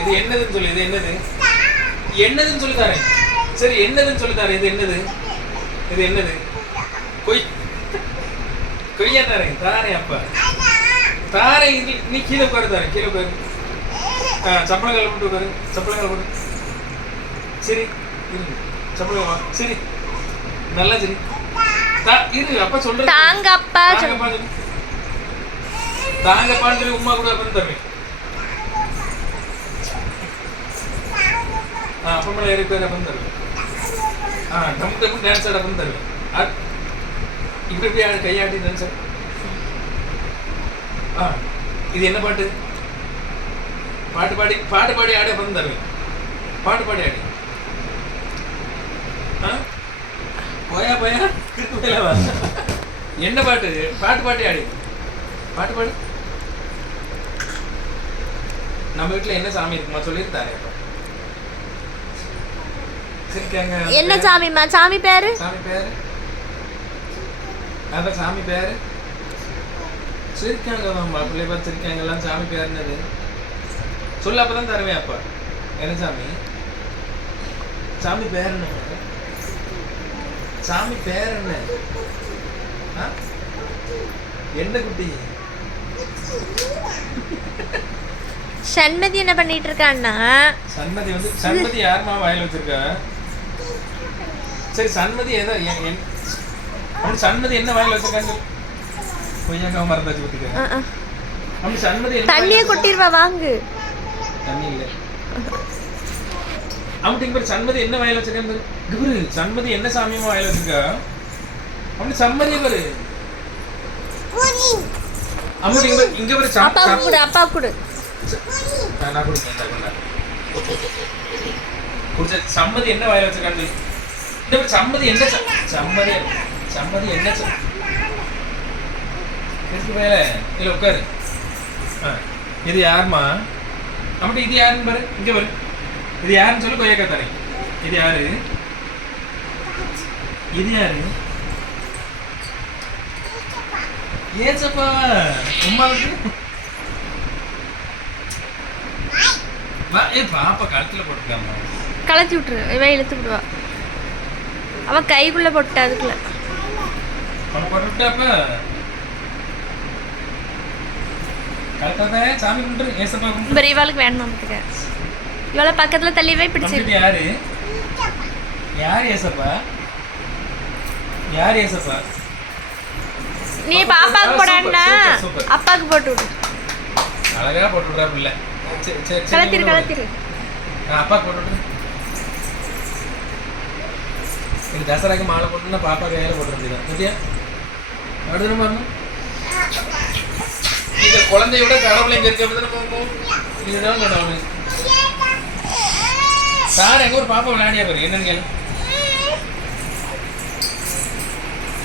இது என்னதுன்னு சொல்லு இது என்னது? என்னதுன்னு சொல்லி தரேன் சரி என்னதுன்னு சொல்லி தரேன் இது என்னது? இது என்னது? கொய் கொய்யா தரேன் தாரேன் அப்ப. தாரேன் இது நீ கீழே உட்காரு தாரேன் கீழே உட்காரு. ஆ சப்பளங்கால போட்டு உட்காரு. சப்பளங்கால போட்டு. சரி இரு. சப்பளங்க வா. சரி. நல்லா சரி. இரு அப்பா சொல்றேன் தாங்க அப்பா சொல் தாங்கப்பா சொல்லு உமா கூட அப்புறம் தருவேன் ஆ அப்பா ಬಂದರು இருக்கு அப்புறம் தருவேன் ஆ டம் டம் இப்படி இப்படி ஆடு கையாட்டி டான்ஸ் ஆ இது என்ன பாட்டு? பாட்டு பாடி பாட்டு பாடி ஆடி அப்புறம் பாட்டு பாடி ஆடி. ஆ போயா போயா கிறுக்கு என்ன பாட்டு? பாட்டு பாடி ஆடி. பாட்டு பாடு. நம்ம வீட்ல என்ன சாமி இருக்குமா சொல்லியிருந்தாரு என்ன சாமிம்மா சாமி பேரு? சாமி பேரு? அதான் சாமி பேரு? சிரிக்காங்க மாமா பிள்ளை பார்த்து சிரிக்காங்க. எல்லாம் சாமி பேர் என்னது சொல்ல அப்பதான் தருவேன் அப்பா. என்ன சாமி? சாமி பேர் என்ன சாமி பேர் என்ன? என்ன குட்டி? சண்மதி என்ன பண்ணிட்டு இருக்கான்னா சண்மதி வந்து சண்மதி யாருமா வாயில வச்சிருக்கா? சரி சண்மதி எதை என்- அப்படி சண்மதி என்ன வாயில வச்சிருக்கான்னு கொய்யாக்காவை மறந்தாச்சு அஹ். அப்படி சண்மதி தண்ணிய வாயில கொட்டிருவா வாங்கு? தண்ணி இல்ல. பாரு, சண்மதி என்ன வாயில வச்சிருக்கான்னு பாரு, சண்மதி என்ன சாமியமா வாயில வச்சிருக்கா? அப்படி சம்மதியே பாரு. அப்படி இங்க ஒரு அப்பா கொடு அப்பா கொடு. நான். குடிச்ச சம்மதி என்ன வாயில வச்சிருக்காங்க பாரு, சம்மதி என்ன சம்மதி சம்மதி என்ன சொல் இருக்கு மேல. இல்ல உட்காரு. இது யாருமா அப்படி இது யாருன்னு பாரு. இங்க பாரு. இது யாருன்னு சொல்லு கொய்யாக்கா தரேன் இது யாரு? இது யாரு? ஏசப்பா. உமாவுக்கு வா ஏ பாப்பா கழுத்துல போட்டுக்காமா கலத்தி விட்டுரு இவன் இழுத்து விடுவா. அவ கைக்குள்ள போட்டா அதுக்குள்ள. அவன் இந்த இவாளுக்கு வேணும் நமக்கு இவளை பக்கத்துல தள்ளி போய் பிடிச்சு கும்பிட்டு யாரு? யார் ஏசப்பா? யார் ஏசப்பா? நீ பாப்பாக்கு சூப்பர். அப்பாக்கு போட்டு விடு. அழகா போட்டு விடுறா பிள்ளை சரி சரி சரி கலத்திரு. கலத்திரு ஆ, அப்பா போட்டு விடு இது தசராக்கு மாலை போட்டுன்னா பாப்பா கையில் போட்டுருந்தீங்க சரியா அடுத்து நம்ம இந்த குழந்தையோட கடவுளை இங்கே இருக்க வந்து இதுதான் கடவுள் சார் எங்கே ஒரு பாப்பா விளையாடியா பாரு? என்னன்னு கேள்வி